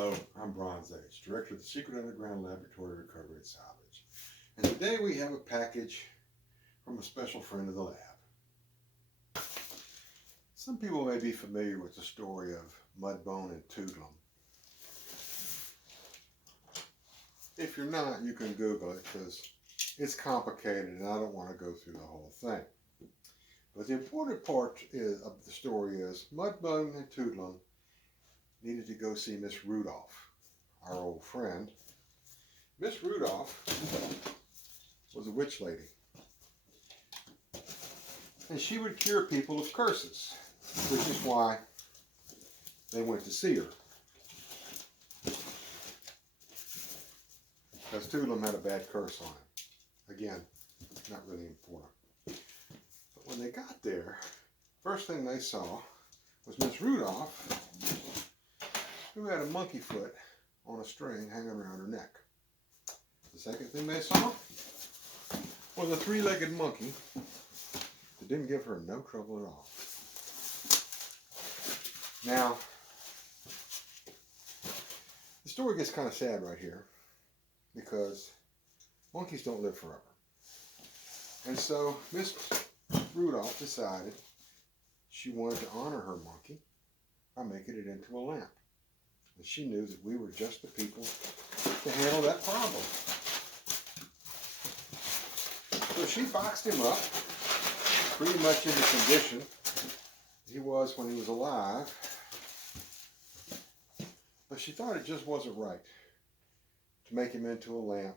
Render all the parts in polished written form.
Hello, I'm Bronze Age, Director of the Secret Underground Laboratory Recovery at Salvage. And today we have a package from a special friend of the lab. Some people may be familiar with the story of Mudbone and Toodlum. If you're not, you can Google it because it's complicated and I don't want to go through the whole thing. But the important part of the story is Mudbone and Toodlum needed to go see Miss Rudolf, our old friend. Miss Rudolf was a witch lady, and she would cure people of curses, which is why they went to see her. Because Toodlum had a bad curse on him. Again, not really important. But when they got there, first thing they saw was Miss Rudolf, who had a monkey foot on a string hanging around her neck. The second thing they saw was a three-legged monkey that didn't give her no trouble at all. Now, the story gets kind of sad right here because monkeys don't live forever. And so Miss Rudolph decided she wanted to honor her monkey by making it into a lamp. And she knew that we were just the people to handle that problem. So she boxed him up pretty much in the condition he was when he was alive. But she thought it just wasn't right to make him into a lamp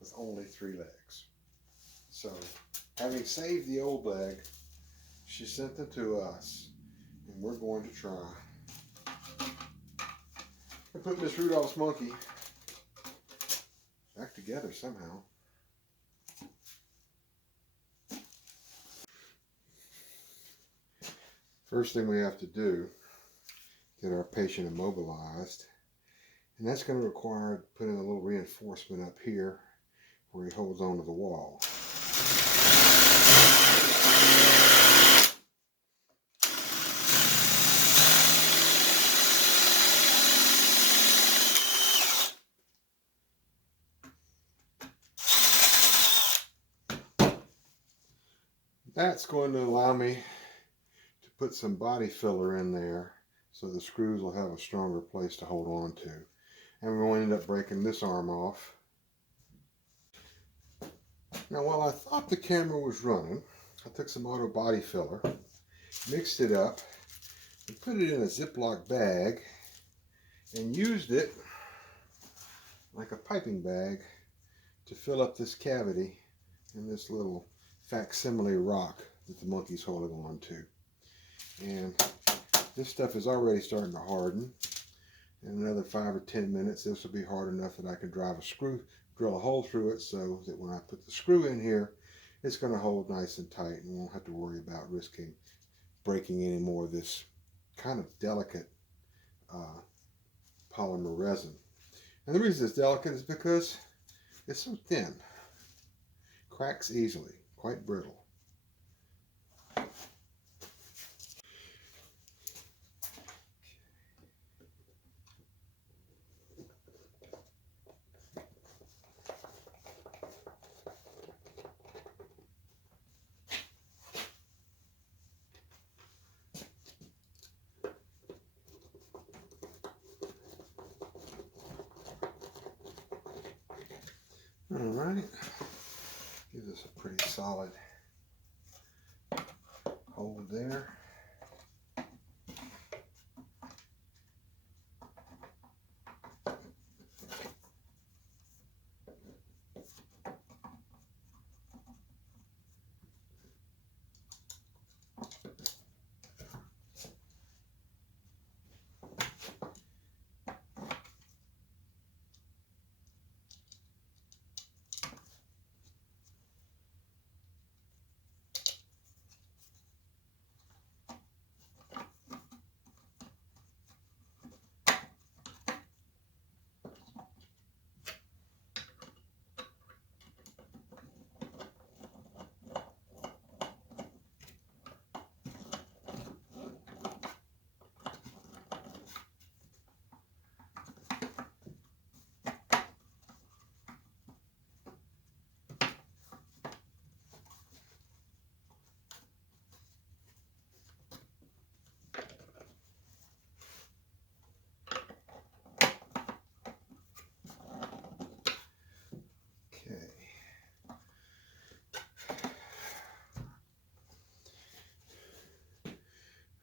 with only 3 legs. So, having saved the old leg, she sent them to us, and we're going to try and put Miss Rudolph's monkey back together somehow. First thing we have to do, get our patient immobilized, and that's going to require putting a little reinforcement up here where he holds onto the wall. That's going to allow me to put some body filler in there so the screws will have a stronger place to hold on to. And we're going to end up breaking this arm off. Now while I thought the camera was running, I took some auto body filler, mixed it up, and put it in a Ziploc bag and used it like a piping bag to fill up this cavity in this little facsimile rock that the monkey's holding on to. And this stuff is already starting to harden. In another 5 or 10 minutes, this will be hard enough that I can drill a hole through it so that when I put the screw in here, it's going to hold nice and tight and won't have to worry about risking breaking any more of this kind of delicate polymer resin. And the reason it's delicate is because it's so thin, cracks easily, quite brittle. All right, gives us a pretty solid hold there.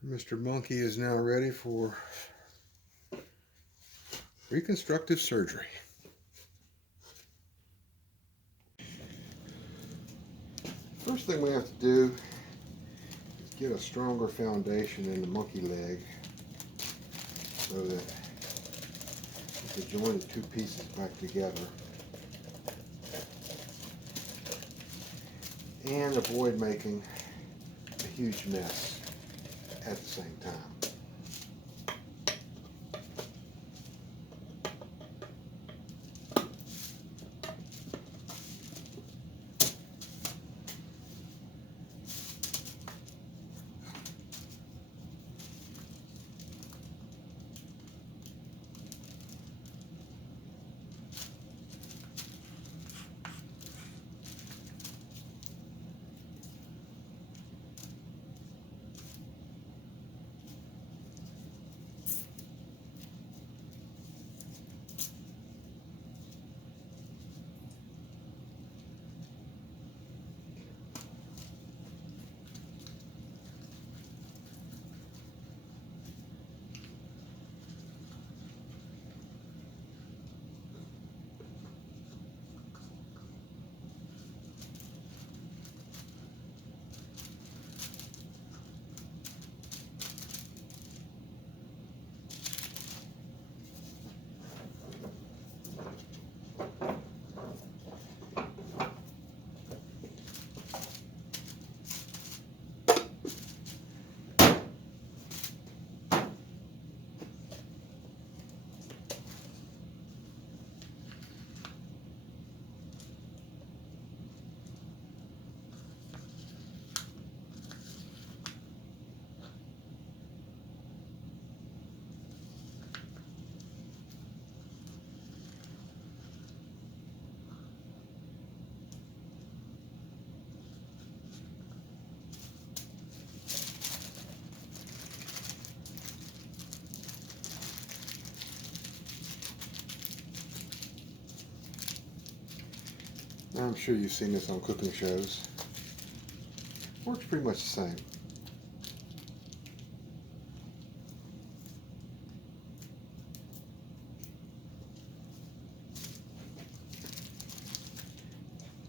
Mr. Monkey is now ready for reconstructive surgery. First thing we have to do is get a stronger foundation in the monkey leg so that we can join the two pieces back together and avoid making a huge mess at the same time. I'm sure you've seen this on cooking shows. Works pretty much the same.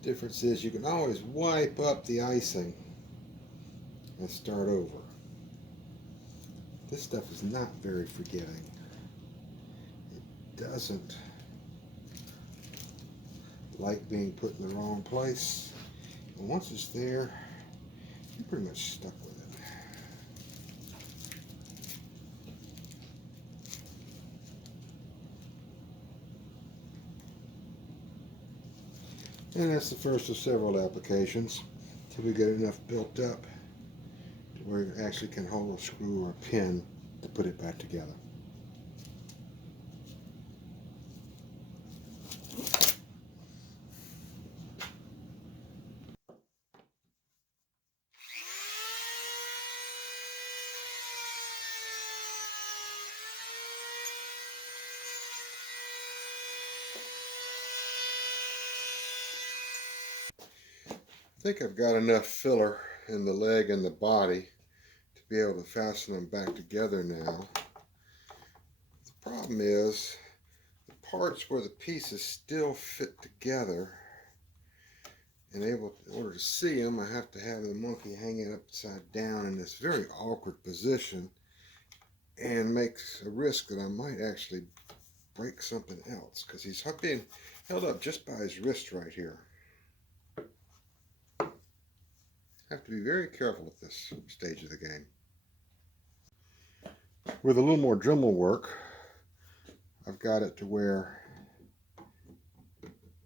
The difference is you can always wipe up the icing and start over. This stuff is not very forgiving. It doesn't like being put in the wrong place. And once it's there, you're pretty much stuck with it. And that's the first of several applications till we get enough built up to where it actually can hold a screw or a pin to put it back together. I think I've got enough filler in the leg and the body to be able to fasten them back together now. The problem is the parts where the pieces still fit together, and in order to see them, I have to have the monkey hanging upside down in this very awkward position, and makes a risk that I might actually break something else because he's being held up just by his wrist right here. Have to be very careful at this stage of the game. With a little more Dremel work, I've got it to where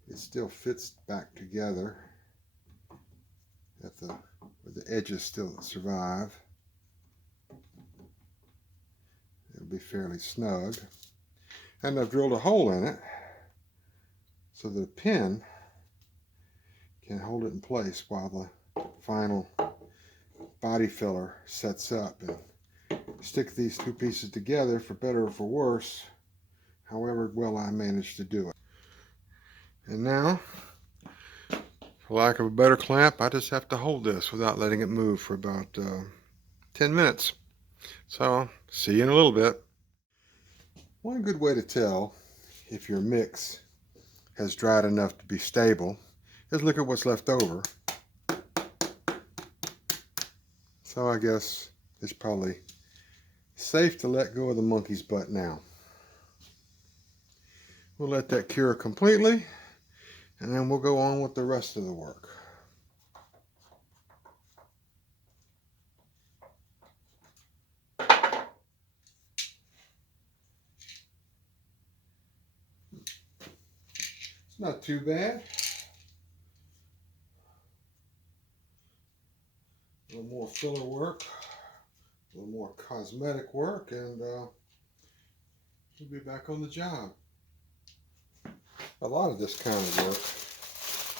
it still fits back together where the edges still survive. It'll be fairly snug. And I've drilled a hole in it so that a pin can hold it in place while the final body filler sets up, and stick these two pieces together for better or for worse, however well I manage to do it. And now, for lack of a better clamp, I just have to hold this without letting it move for about 10 minutes. So, see you in a little bit. One good way to tell if your mix has dried enough to be stable is look at what's left over. So I guess it's probably safe to let go of the monkey's butt now. We'll let that cure completely, and then we'll go on with the rest of the work. It's not too bad. A little more filler work, a little more cosmetic work, and we'll be back on the job. A lot of this kind of work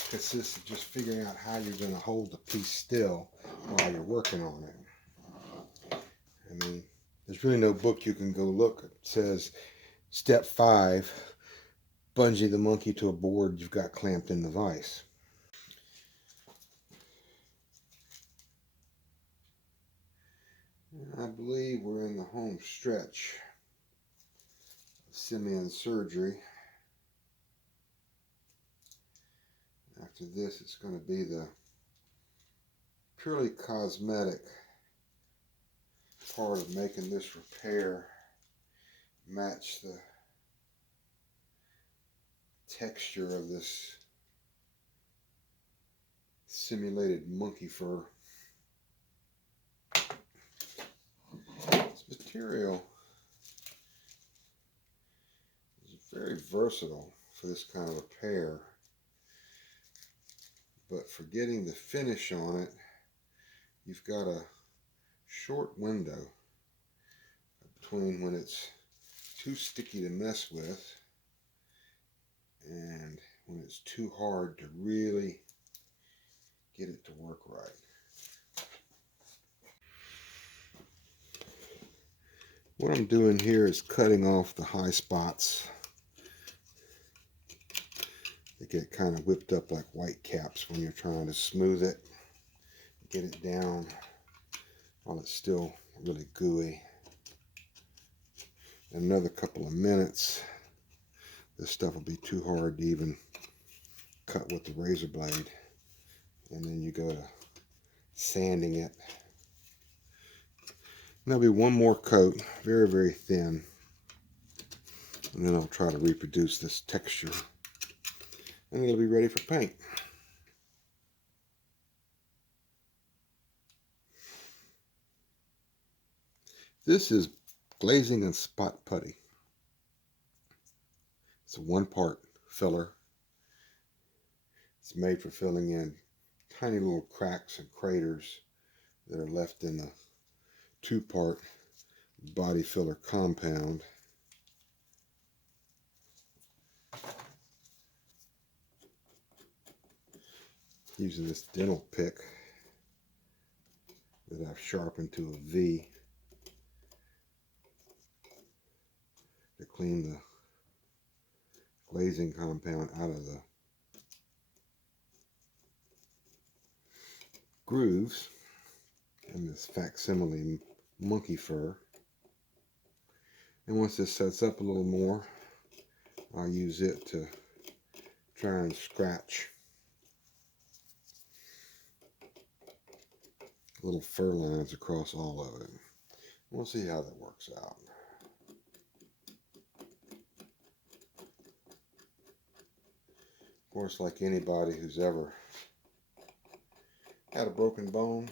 consists of just figuring out how you're going to hold the piece still while you're working on it. I mean, there's really no book you can go look. It says step 5, bungee the monkey to a board you've got clamped in the vise. I believe we're in the home stretch of Simeon's surgery. After this, it's going to be the purely cosmetic part of making this repair match the texture of this simulated monkey fur. This material is very versatile for this kind of repair, but for getting the finish on it, you've got a short window between when it's too sticky to mess with and when it's too hard to really get it to work right. What I'm doing here is cutting off the high spots. They get kind of whipped up like white caps when you're trying to smooth it, get it down while it's still really gooey. In another couple of minutes, this stuff will be too hard to even cut with the razor blade. And then you go to sanding it. And there'll be one more coat, very, very thin. And then I'll try to reproduce this texture. And it'll be ready for paint. This is glazing and spot putty. It's a 1-part filler. It's made for filling in tiny little cracks and craters that are left in the 2-part body filler compound. Using this dental pick that I've sharpened to a V to clean the glazing compound out of the grooves in this facsimile monkey fur. And once this sets up a little more, I'll use it to try and scratch little fur lines across all of it. We'll see how that works out. Of course, like anybody who's ever had a broken bone,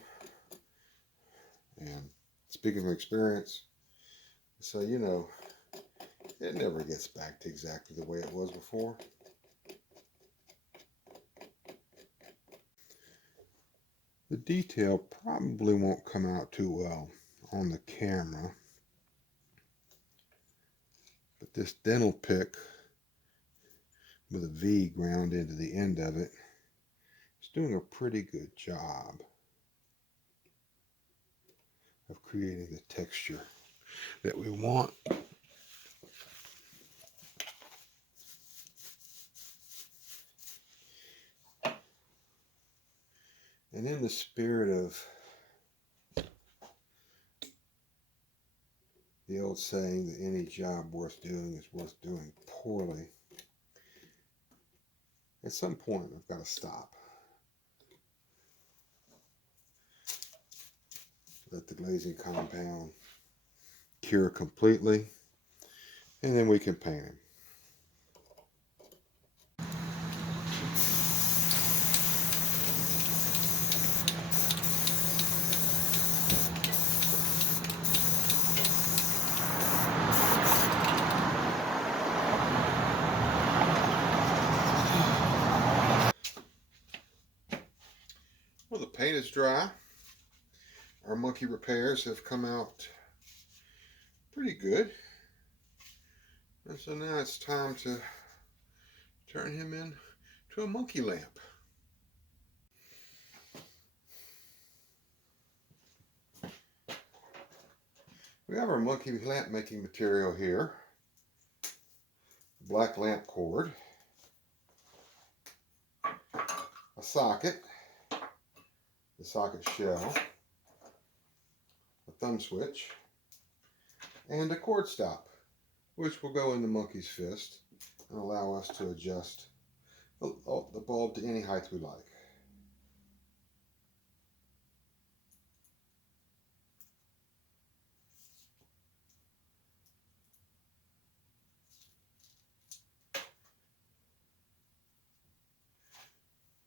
and speaking from experience, so you know, it never gets back to exactly the way it was before. The detail probably won't come out too well on the camera, but this dental pick with a V ground into the end of it is doing a pretty good job of creating the texture that we want. And in the spirit of the old saying that any job worth doing is worth doing poorly. At some point, I've got to stop. Let the glazing compound cure completely, and then we can paint him. Well, the paint is dry. Our monkey repairs have come out pretty good. And so now it's time to turn him into a monkey lamp. We have our monkey lamp making material here. Black lamp cord. A socket. The socket shell. A thumb switch. And a cord stop, which will go in the monkey's fist and allow us to adjust the bulb to any height we like.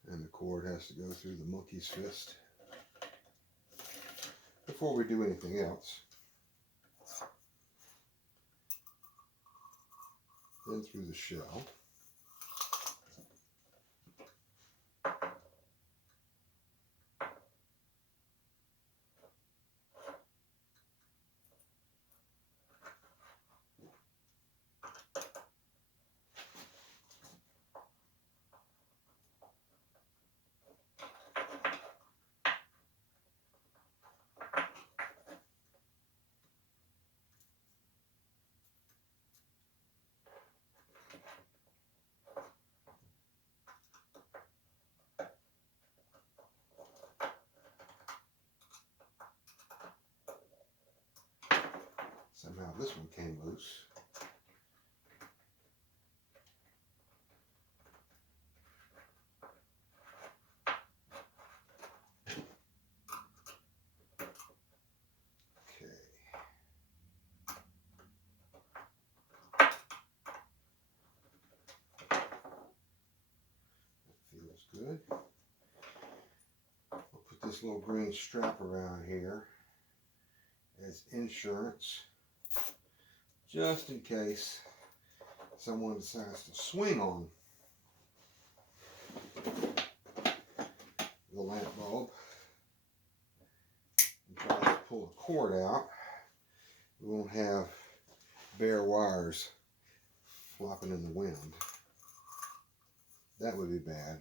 And the cord has to go through the monkey's fist before we do anything else. Then through the shell. Somehow this one came loose. Okay. That feels good. We'll put this little green strap around here as insurance, just in case someone decides to swing on the lamp bulb and tries to pull the cord out. We won't have bare wires flopping in the wind. That would be bad.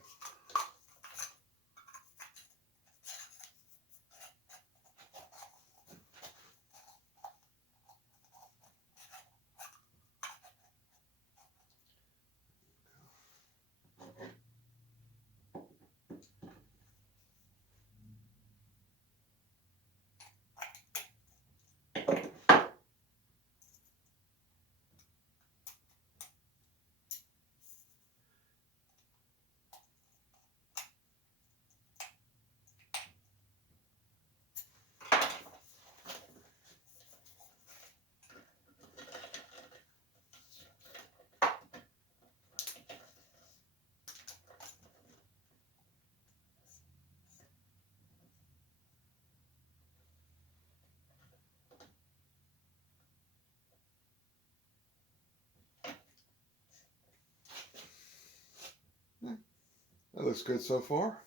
That looks good so far.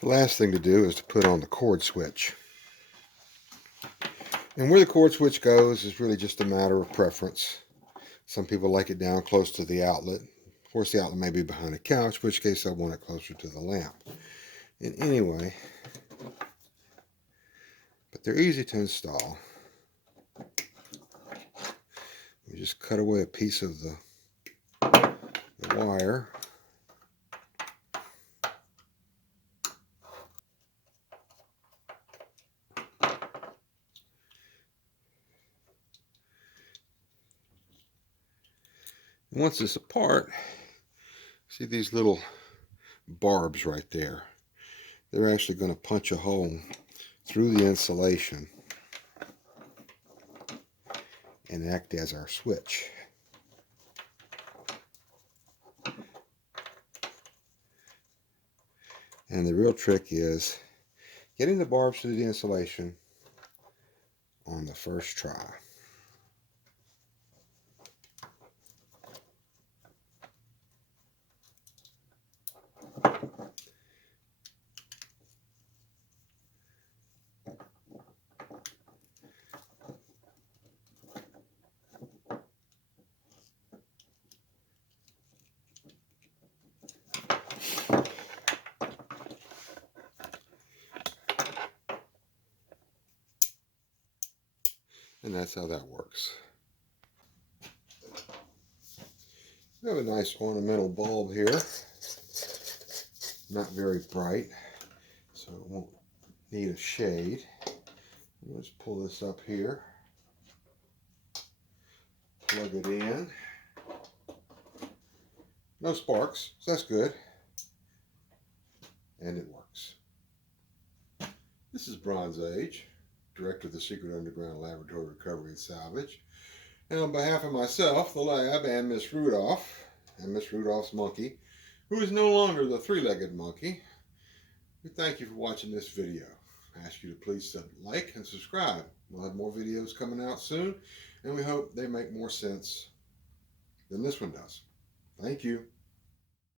The last thing to do is to put on the cord switch. And where the cord switch goes is really just a matter of preference. Some people like it down close to the outlet. Of course, the outlet may be behind a couch, in which case I want it closer to the lamp. And anyway, but they're easy to install. You just cut away a piece of the wire. Once it's apart, see these little barbs right there. They're actually going to punch a hole through the insulation and act as our switch. And the real trick is getting the barbs through the insulation on the first try. And that's how that works. We have a nice ornamental bulb here. Not very bright, so it won't need a shade. Let's pull this up here. Plug it in. No sparks, so that's good. And it works. This is Bronze Age, Director of the Secret Underground Laboratory Recovery and Salvage. And on behalf of myself, the lab, and Miss Rudolf, and Miss Rudolf's monkey, who is no longer the three-legged monkey, we thank you for watching this video. I ask you to please like and subscribe. We'll have more videos coming out soon, and we hope they make more sense than this one does. Thank you.